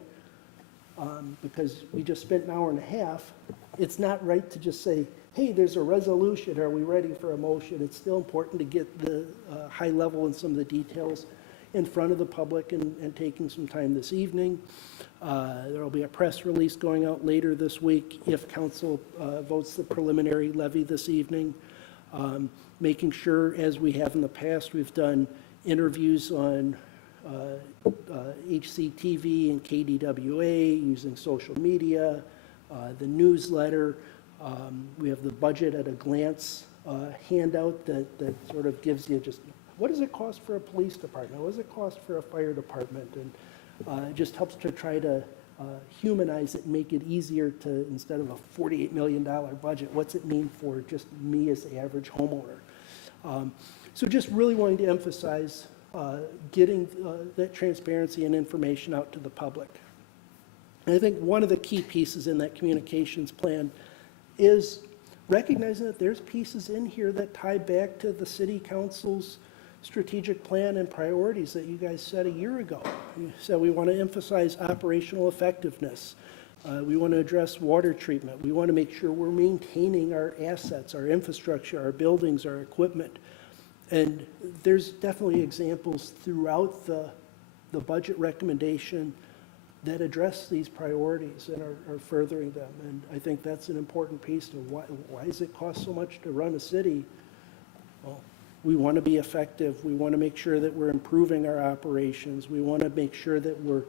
because we just spent an hour and a half, it's not right to just say, hey, there's a resolution, are we ready for a motion? It's still important to get the high level and some of the details in front of the public and taking some time this evening. There will be a press release going out later this week if council votes the preliminary levy this evening. Making sure, as we have in the past, we've done interviews on HCTV and KDWA using social media, the newsletter. We have the budget at a glance handout that sort of gives you just, what does it cost for a police department? What does it cost for a fire department? And it just helps to try to humanize it and make it easier to, instead of a $48 million budget, what's it mean for just me as the average homeowner? So just really wanting to emphasize getting that transparency and information out to the public. And I think one of the key pieces in that communications plan is recognizing that there's pieces in here that tie back to the city council's strategic plan and priorities that you guys set a year ago. So we want to emphasize operational effectiveness. We want to address water treatment. We want to make sure we're maintaining our assets, our infrastructure, our buildings, our equipment. And there's definitely examples throughout the budget recommendation that address these priorities and are furthering them. And I think that's an important piece to why does it cost so much to run a city? Well, we want to be effective. We want to make sure that we're improving our operations. We want to make sure that we're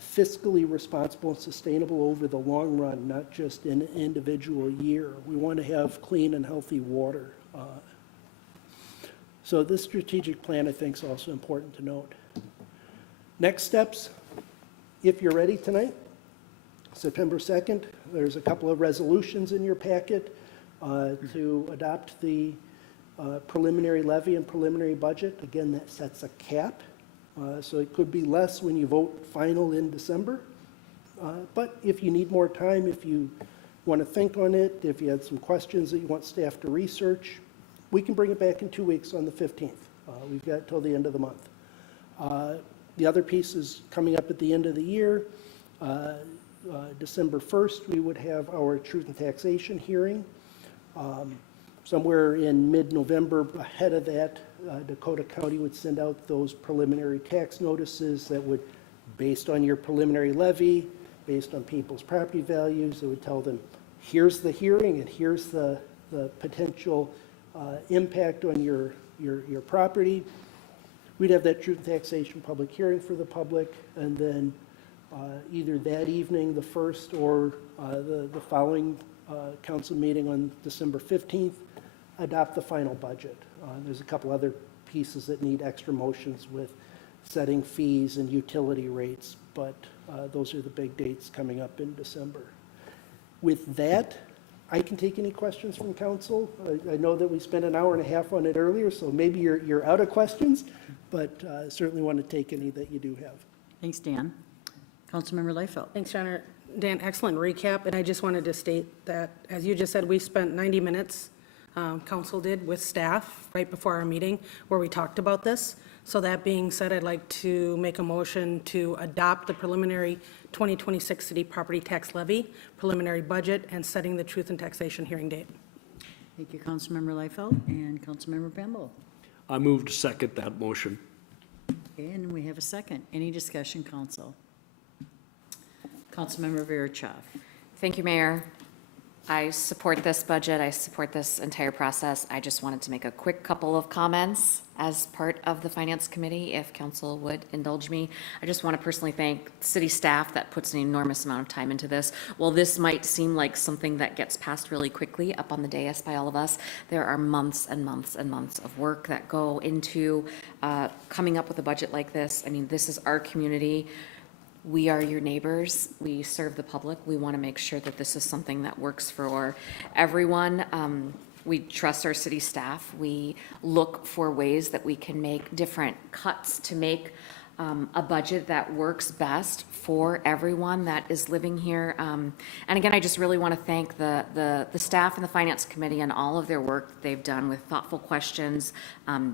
fiscally responsible and sustainable over the long run, not just in an individual year. We want to have clean and healthy water. So this strategic plan, I think, is also important to note. Next steps, if you're ready tonight, September 2nd, there's a couple of resolutions in your packet to adopt the preliminary levy and preliminary budget. Again, that sets a cap, so it could be less when you vote final in December. But if you need more time, if you want to think on it, if you had some questions that you want staff to research, we can bring it back in 2 weeks on the 15th. We've got till the end of the month. The other piece is coming up at the end of the year. December 1st, we would have our truth and taxation hearing. Somewhere in mid-November, ahead of that, Dakota County would send out those preliminary tax notices that would, based on your preliminary levy, based on people's property values, it would tell them, here's the hearing and here's the potential impact on your property. We'd have that truth and taxation public hearing for the public, and then either that evening, the 1st, or the following council meeting on December 15th, adopt the final budget. There's a couple other pieces that need extra motions with setting fees and utility rates, but those are the big dates coming up in December. With that, I can take any questions from council. I know that we spent an hour and a half on it earlier, so maybe you're out of questions, but certainly want to take any that you do have. Thanks, Dan. Councilmember Liefeld. Thanks, John. Dan, excellent recap, and I just wanted to state that, as you just said, we spent 90 minutes, council did, with staff right before our meeting where we talked about this. So that being said, I'd like to make a motion to adopt the preliminary 2026 city property tax levy, preliminary budget, and setting the truth and taxation hearing date. Thank you, Councilmember Liefeld and Councilmember Pemble. I move to second that motion. Okay, and we have a second. Any discussion, council? Councilmember Verichov. Thank you, Mayor. I support this budget. I support this entire process. I just wanted to make a quick couple of comments as part of the Finance Committee, if council would indulge me. I just want to personally thank city staff that puts an enormous amount of time into this. While this might seem like something that gets passed really quickly up on the dais by all of us, there are months and months and months of work that go into coming up with a budget like this. I mean, this is our community. We are your neighbors. We serve the public. We want to make sure that this is something that works for everyone. We trust our city staff. We look for ways that we can make different cuts to make a budget that works best for everyone that is living here. And again, I just really want to thank the staff and the Finance Committee and all of their work that they've done with thoughtful questions,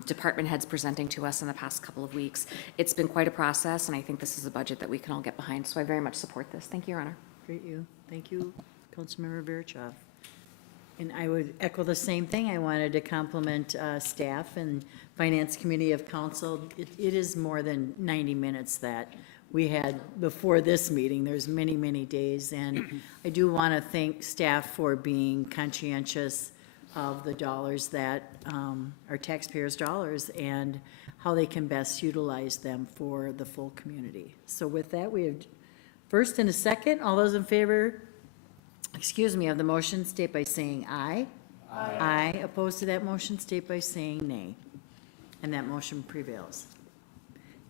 department heads presenting to us in the past couple of weeks. It's been quite a process, and I think this is a budget that we can all get behind. So I very much support this. Thank you, Your Honor. Great, you. Thank you, Councilmember Verichov. And I would echo the same thing. I wanted to compliment staff and Finance Committee of Council. It is more than 90 minutes that we had before this meeting. There's many, many days. And I do want to thank staff for being conscientious of the dollars that are taxpayers' dollars and how they can best utilize them for the full community. So with that, we have first and a second. All those in favor, of the motion, state by saying aye. Aye. Aye. Opposed to that motion, state by saying nay. And that motion prevails.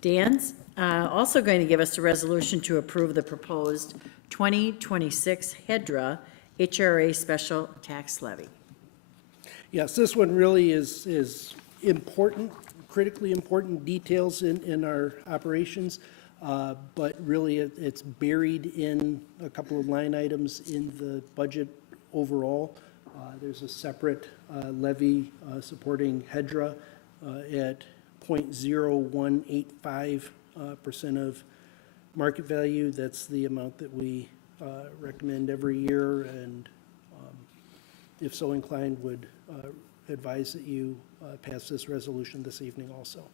Dan's also going to give us a resolution to approve the proposed 2026 HEDRA HRA special tax levy. Yes, this one really is important, critically important details in our operations. But really, it's buried in a couple of line items in the budget overall. There's a separate levy supporting HEDRA at 0.0185% of market value. That's the amount that we recommend every year, and if so inclined, would advise that you pass this resolution this evening also.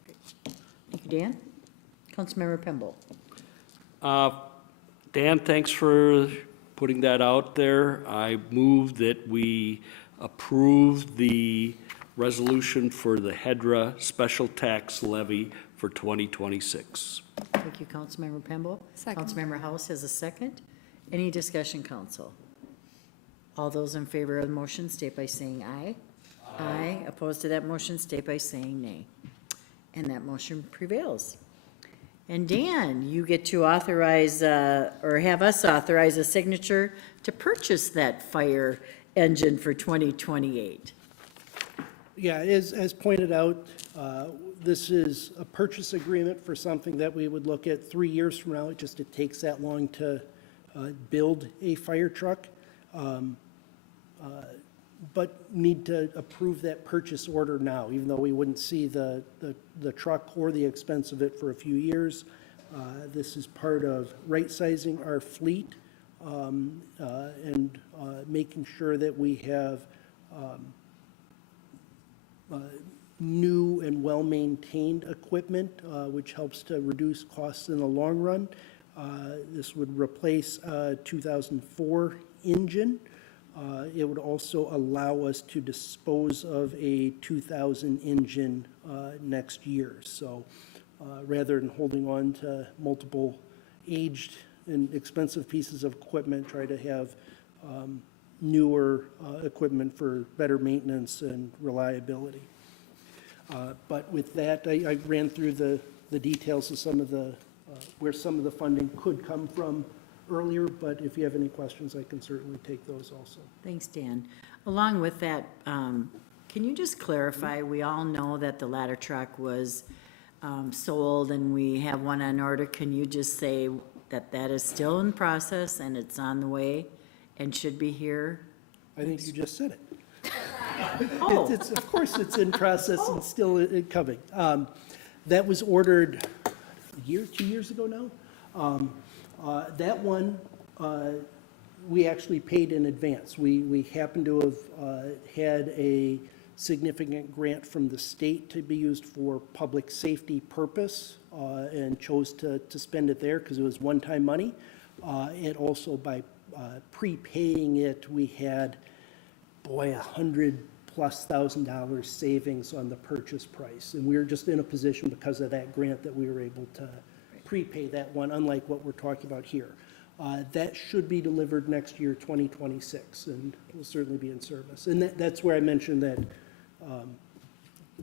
Thank you, Dan. Councilmember Pemble. Dan, thanks for putting that out there. I move that we approve the resolution for the HEDRA special tax levy for 2026. Thank you, Councilmember Pemble. Second. Councilmember House has a second. Any discussion, council? All those in favor of the motion, state by saying aye. Aye. Opposed to that motion, state by saying nay. And that motion prevails. And Dan, you get to authorize, or have us authorize a signature to purchase that fire engine for 2028. Yeah, as pointed out, this is a purchase agreement for something that we would look at 3 years from now. It takes that long to build a fire truck. But need to approve that purchase order now, even though we wouldn't see the truck or the expense of it for a few years. This is part of right-sizing our fleet and making sure that we have new and well-maintained equipment, which helps to reduce costs in the long run. This would replace a 2004 engine. It would also allow us to dispose of a 2000 engine next year. So rather than holding on to multiple aged and expensive pieces of equipment, try to have newer equipment for better maintenance and reliability. But with that, I ran through the details of some of the, where some of the funding could come from earlier, but if you have any questions, I can certainly take those also. Thanks, Dan. Along with that, can you just clarify, we all know that the ladder truck was sold and we have one on order. Can you just say that that is still in process and it's on the way and should be here? I think you just said it. Oh. Of course, it's in process and still coming. That was ordered a year, 2 years ago now. That one, we actually paid in advance. We happened to have had a significant grant from the state to be used for public safety purpose, and chose to spend it there because it was one-time money. And also by prepaying it, we had, boy, $100,000+ savings on the purchase price. And we were just in a position because of that grant that we were able to prepay that one, unlike what we're talking about here. That should be delivered next year, 2026, and will certainly be in service. And that's where I mentioned that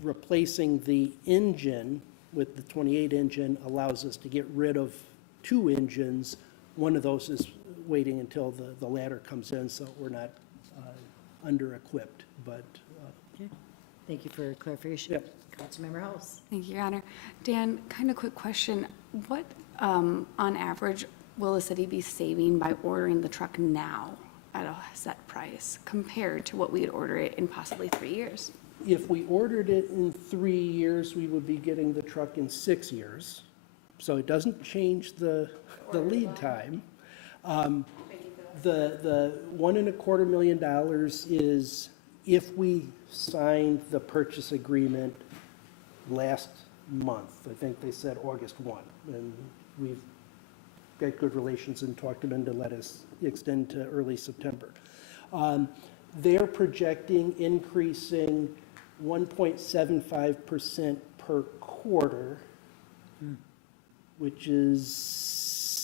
replacing the engine with the 28 engine allows us to get rid of 2 engines. One of those is waiting until the latter comes in, so we're not under-equipped, but. Okay. Thank you for clarification. Yep. Councilmember House. Thank you, Your Honor. Dan, kind of quick question. What, on average, will the city be saving by ordering the truck now at a set price compared to what we'd order it in possibly 3 years? If we ordered it in 3 years, we would be getting the truck in 6 years. So it doesn't change the lead time. The $1.25 million is if we signed the purchase agreement last month. I think they said August 1, and we've got good relations and talked to them to let us extend to early September. They're projecting increasing 1.75% per quarter, which is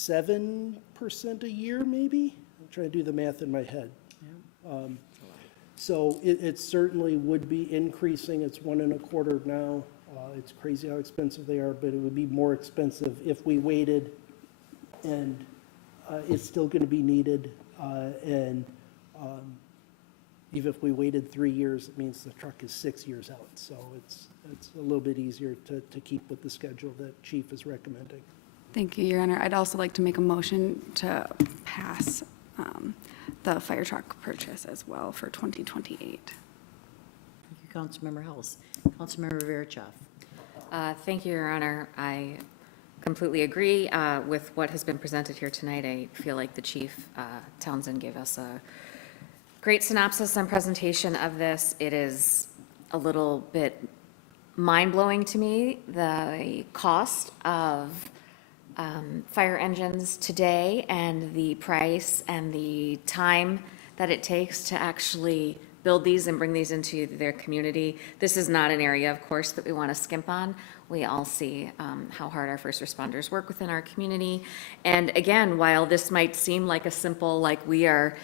7% a year, maybe? I'm trying to do the math in my head. So it certainly would be increasing. It's 1.25 now. It's crazy how expensive they are, but it would be more expensive if we waited, and it's still going to be needed. Even if we waited 3 years, it means the truck is 6 years out. So it's a little bit easier to keep with the schedule that Chief is recommending. Thank you, Your Honor. I'd also like to make a motion to pass the fire truck purchase as well for 2028. Thank you, Councilmember House. Councilmember Verichov. Thank you, Your Honor. I completely agree with what has been presented here tonight. I feel like the Chief, Townsend, gave us a great synopsis and presentation of this. It is a little bit mind-blowing to me, the cost of fire engines today and the price and the time that it takes to actually build these and bring these into their community. This is not an area, of course, that we want to skimp on. We all see how hard our first responders work within our community. And again, while this might seem like a simple, like we are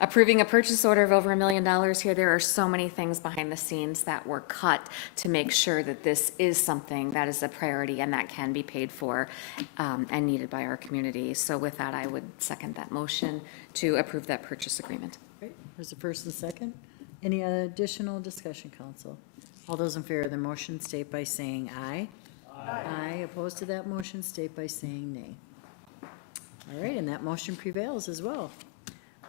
approving a purchase order of over $1 million here, there are so many things behind the scenes that were cut to make sure that this is something that is a priority and that can be paid for and needed by our community. So with that, I would second that motion to approve that purchase agreement. Great. There's a first and second. Any additional discussion, council? All those in favor of the motion state by saying aye. Aye. Aye. Opposed to that motion state by saying nay. All right, and that motion prevails as well.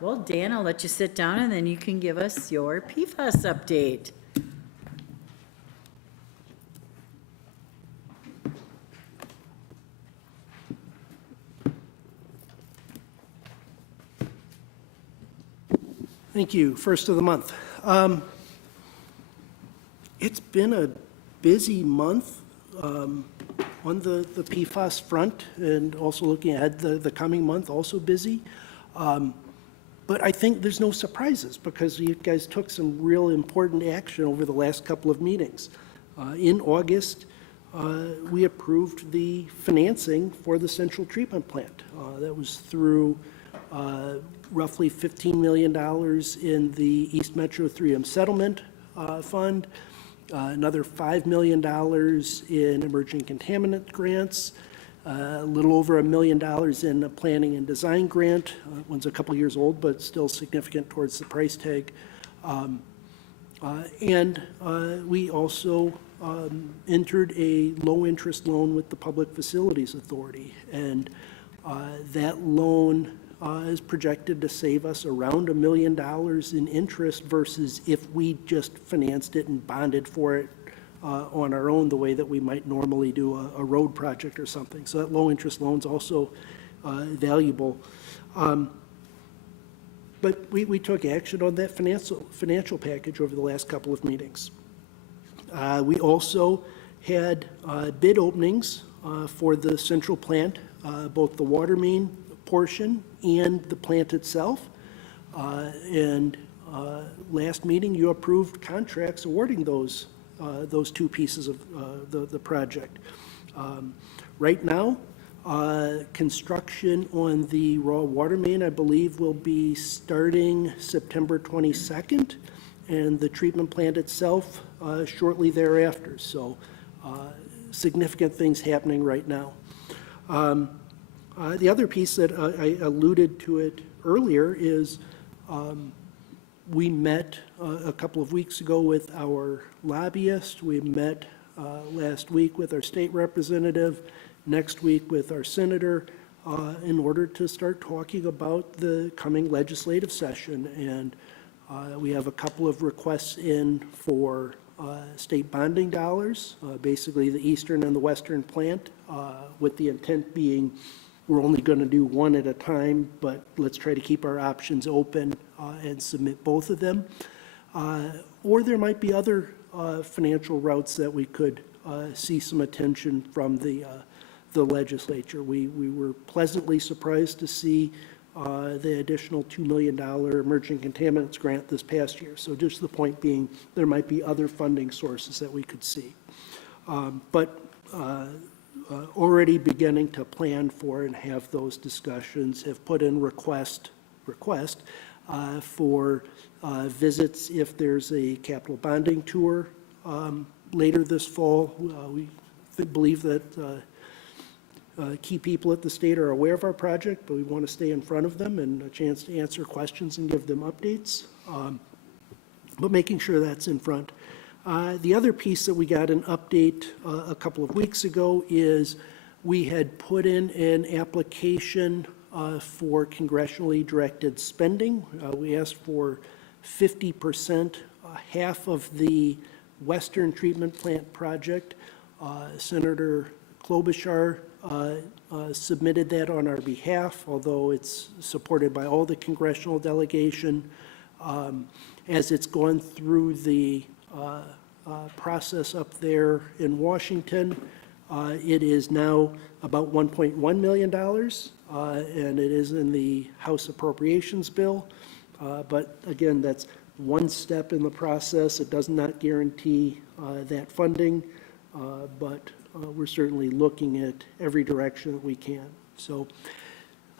Well, Dan, I'll let you sit down and then you can give us your PFAS update. Thank you. First of the month. It's been a busy month on the PFAS front, and also looking ahead the coming month, also busy. But I think there's no surprises because you guys took some real important action over the last couple of meetings. In August, we approved the financing for the central treatment plant. That was through roughly $15 million in the East Metro 3M Settlement Fund, another $5 million in emerging contaminant grants, a little over $1 million in a planning and design grant. One's a couple years old, but still significant towards the price tag. And we also entered a low-interest loan with the Public Facilities Authority. And that loan is projected to save us around $1 million in interest versus if we just financed it and bonded for it on our own the way that we might normally do a road project or something. So that low-interest loan's also valuable. But we took action on that financial package over the last couple of meetings. We also had bid openings for the central plant, both the water main portion and the plant itself. And last meeting, you approved contracts awarding those two pieces of the project. Right now, construction on the raw water main, I believe, will be starting September 22nd, and the treatment plant itself shortly thereafter. So significant things happening right now. The other piece that I alluded to it earlier is we met a couple of weeks ago with our lobbyist. We met last week with our state representative, next week with our senator, in order to start talking about the coming legislative session. And we have a couple of requests in for state bonding dollars, basically the eastern and the western plant, with the intent being we're only going to do one at a time, but let's try to keep our options open and submit both of them. Or there might be other financial routes that we could see some attention from the legislature. We were pleasantly surprised to see the additional $2 million emerging contaminants grant this past year. So just the point being, there might be other funding sources that we could see. But already beginning to plan for and have those discussions, have put in request for visits if there's a capital bonding tour later this fall. We believe that key people at the state are aware of our project, but we want to stay in front of them and a chance to answer questions and give them updates, but making sure that's in front. The other piece that we got an update a couple of weeks ago is we had put in an application for congressionally directed spending. We asked for 50%, half of the Western Treatment Plant project. Senator Klobuchar submitted that on our behalf, although it's supported by all the congressional delegation. As it's gone through the process up there in Washington, it is now about $1.1 million, and it is in the House Appropriations Bill. But again, that's one step in the process. It does not guarantee that funding, but we're certainly looking at every direction that we can. So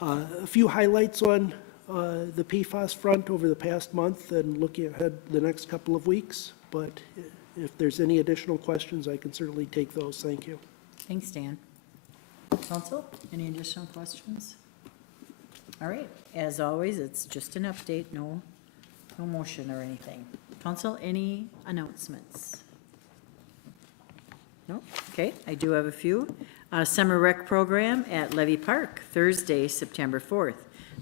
a few highlights on the PFAS front over the past month and looking ahead the next couple of weeks. But if there's any additional questions, I can certainly take those. Thank you. Thanks, Dan. Council, any additional questions? All right, as always, it's just an update, no motion or anything. Council, any announcements? No? Okay, I do have a few. Summer rec program at Levy Park, Thursday, September 4th.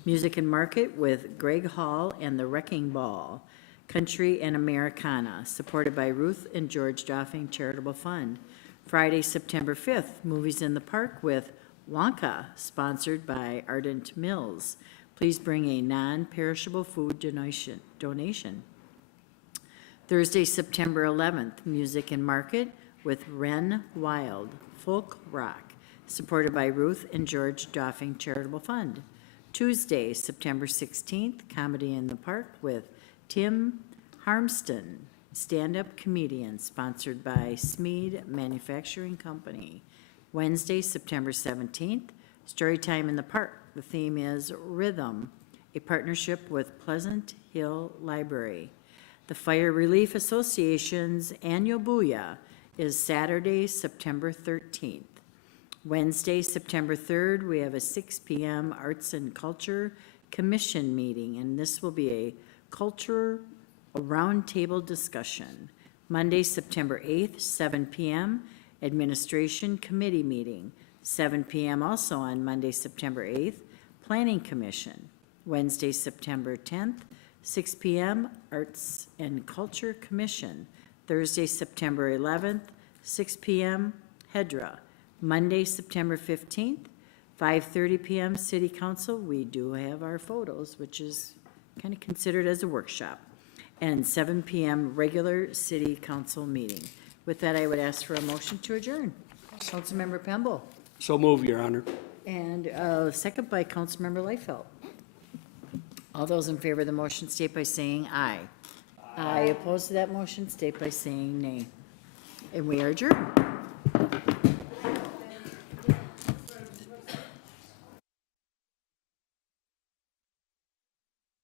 Music and Market with Greg Hall and the Wrecking Ball. Country and Americana, supported by Ruth and George Doffing Charitable Fund. Friday, September 5th, Movies in the Park with Wonka, sponsored by Ardent Mills. Please bring a non-perishable food donation. Thursday, September 11th, Music and Market with Ren Wild, Folk Rock, supported by Ruth and George Doffing Charitable Fund. Tuesday, September 16th, Comedy in the Park with Tim Harmston, stand-up comedian, sponsored by Smead Manufacturing Company. Wednesday, September 17th, Storytime in the Park. The theme is Rhythm, a partnership with Pleasant Hill Library. The Fire Relief Association's annual Booyah is Saturday, September 13th. Wednesday, September 3rd, we have a 6 p.m. Arts and Culture Commission meeting, and this will be a roundtable discussion. Monday, September 8th, 7 p.m., Administration Committee meeting. 7 p.m. also on Monday, September 8th, Planning Commission. Wednesday, September 10th, 6 p.m., Arts and Culture Commission. Thursday, September 11th, 6 PM, HEDRA. Monday, September 15th, 5:30 PM, City Council. We do have our photos, which is kind of considered as a workshop. And 7 PM, regular City Council meeting. With that, I would ask for a motion to adjourn. Councilmember Pemble. So move, Your Honor. And second by Councilmember Liefeld. All those in favor of the motion state by saying aye. Aye. Opposed to that motion state by saying nay. And we are adjourned.